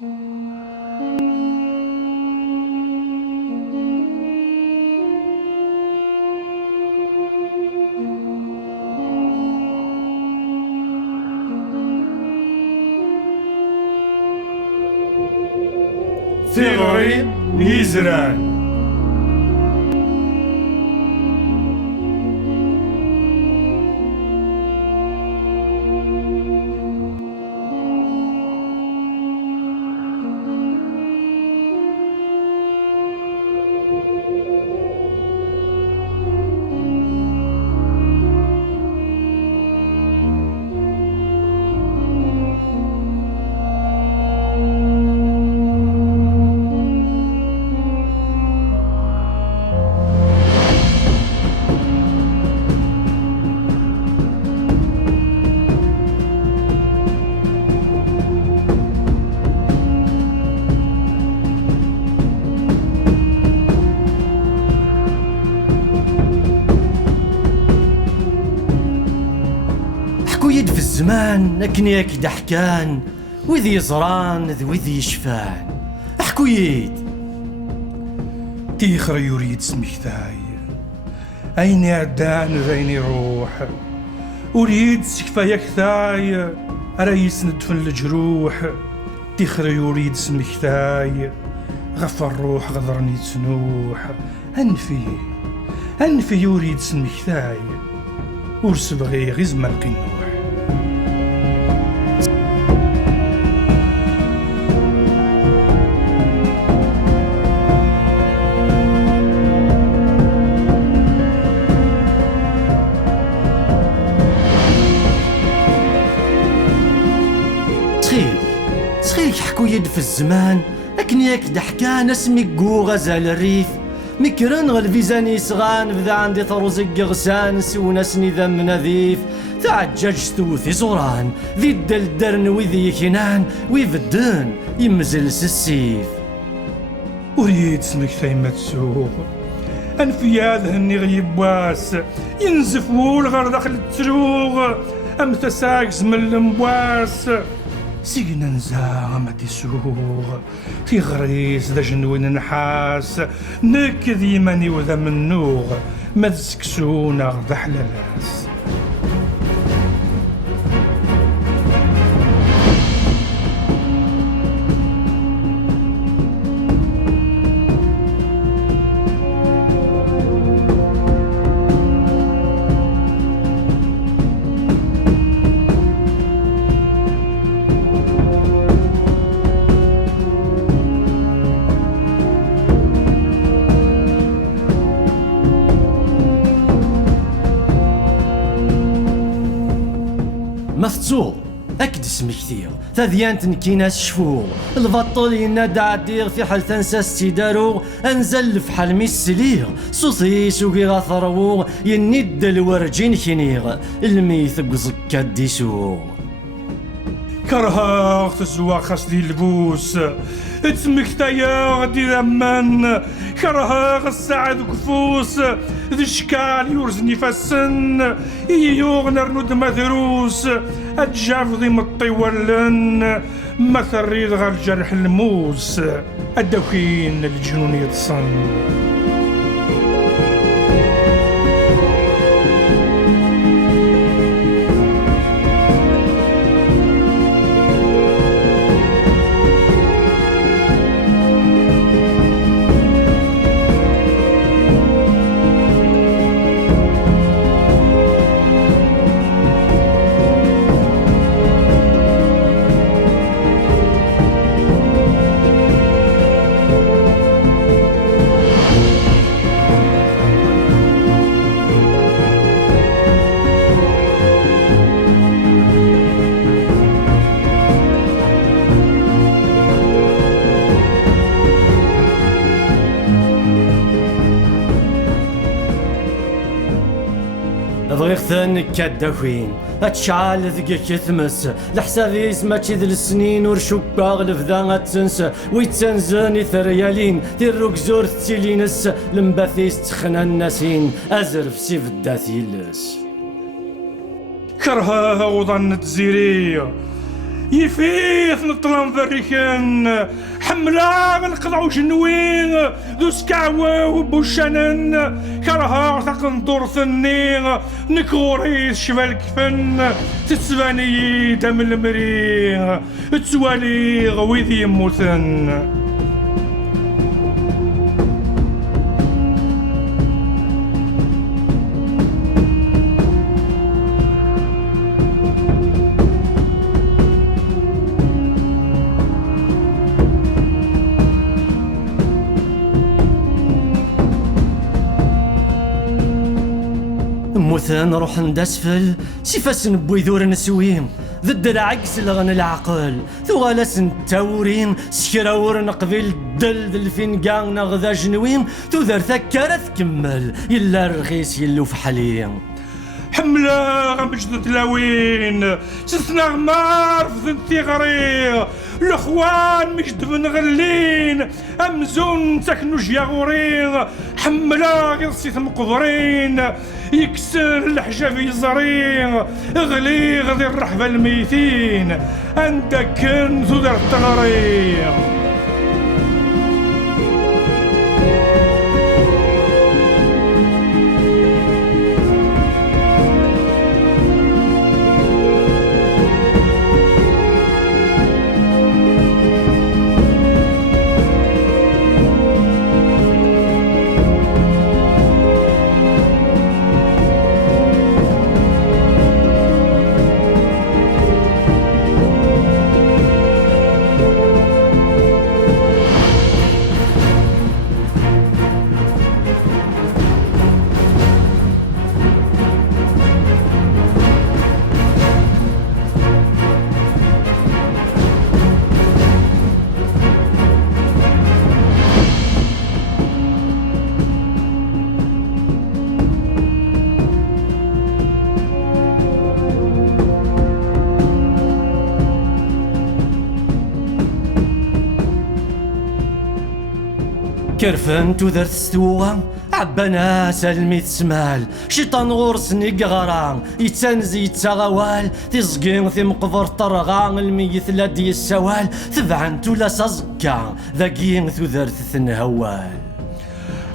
ثغري يزران. حكويد في الزمان لكن ياك دحكان، وذي يزران ذوذي يشفان. حكويد تيخر يريد سمكتاي، أين يعدان ذين يروح، أريد سكفايا كثاي رئيس ندفن الجروح. تيخر يريد سمكتاي غف الروح غضرني تنوح. أنفي يريد سمكتاي ورس بغي غزم القنوح. تخيل حكويد في الزمان لكن ياك دحكان اسمي قو غزال الريف. مكرن غالفيزاني صغان بذا عندي طروزق غسان سوناسني ذم نذيف. تعجج ثوثي زوران ذي الدلدرن وذي يكنان ويفدن يمزلس السيف. أريد سمك ثيمة سوق أنفي هذا غيب واس ينزف والغر داخل التروغ أم تساقز من المواس. سيقنا نزاغ ما تسوغ في غريس دا جنوين نحاس نكذ يماني وذا منوغ ما تسكسونا غدا حلالاس. مفتوح أكد سمكتير تذيانت نكيناس شفوغ البطل ينادى عدير في حال تنسى استدارو أنزل في حال ميسلير صوصي سوقي غاثروغ يند الورجين خنيغ الميث قزكا ديسوغ. كرهاغ تزواغ خاص دي البوس تسمكتايا غدي ذمان. كرهاغ الساعة كفوس ذي الشكال يورزني فالسن يوغ نرنود مدروس أتجاف ذي مطيولن ما ثريد غير جرح الموس الدوكين الجنون يتصن. بغيثن كداكوين اتشعال ذقك يثمس لحسابي ماشي ذي السنين ورشوكا لفذا تنس ويتنزاني ثريالين تيروك زور تيلينس لمباثيس تخنا الناسين ازرف سيف الداثيلس. كرهاها وظن تزيري يفيث نطلم فريكن حملة نقضعو جنوين ذو سكعوة وبوشانن كرها تقنطور ثنين نكوريس شبال كفن تتسباني دم المريغ تسوالي غويذي يموتن. مثلا نروح ندسفل سيفاس نبوي ذور نسويم ضد العكس لغن العقل ثغالس نتاورين سكراور نقبل الدل الفنقان نغذا جنويم تذر ثكرة تكمل يلا الرخيص يلو في حليم حملة غمجد تلاوين ستنا غمار في ذنتي غريغ الاخوان مجد بن غلين امزون تكنوجيا غورين حملة غيصيث مقبرين يكسر الحجاب يزرين غليغ ذي الرحبة الميتين عندك كنز ذي التغريغ. كرفن تودر تستوى عبنا سلمي تسمال شيطان غورسني قغران يتنزي يتغوال تزقين ثي مقبر طرغان الميت لدي السوال ثبعن تولا سزقا ذاقين تودر تثنهوال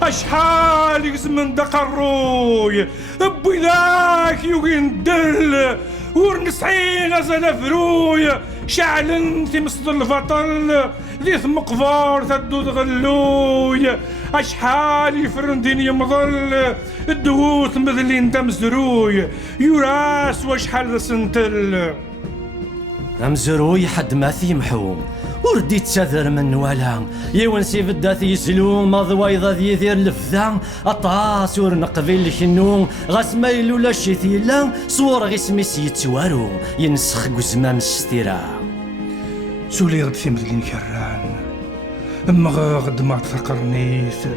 اشحال يزمن دقروي ابوي ذاك يوين دل ورنسعين غزل فروي شعلن في مصد الفطل ذي ثم قفار ثدود غلوي اشحال يفرندين يمظل الدوث مثلين دم زروي يراس واشحال سنتل امزروي حد ما ثيمحو وردي تسذر من ولا يونسي بدا ثيسلو مضويضة ذي ذير لفذا اطاس ورنقبل الشنو غاس مايل ولا شيثيلا صور غيسمي سيتوارو ينسخ قزمام الستيرا سولي غد في مثلين كران اما غد ما تفقرنيث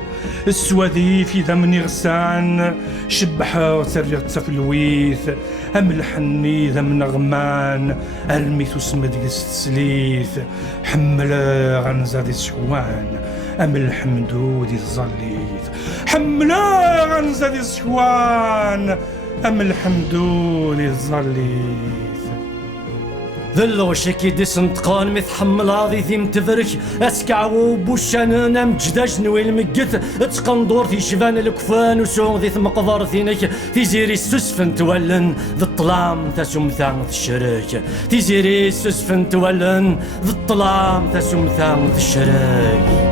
السوادي في ذمني غسان شبحة وتريغ تفلويث املحني ذم نغمان ارميث وسمد يستسليث حملا غنزا ذي سحوان املح مدود الظليث حملا غنزا ذي سحوان املح مدود الظليث ذلو شكي دي سنتقان متحمل هذي ثيم تفرك اسكعو بوشان مجداج نوي المقت تقندور في شفان الكفان وسون ذي ثم قضار ثينك تيزيري السسفن تولن ذي الطلام تسمثان ذي الشرك تيزيري السسفن تولن ذي الطلام تسمثان ذي الشرك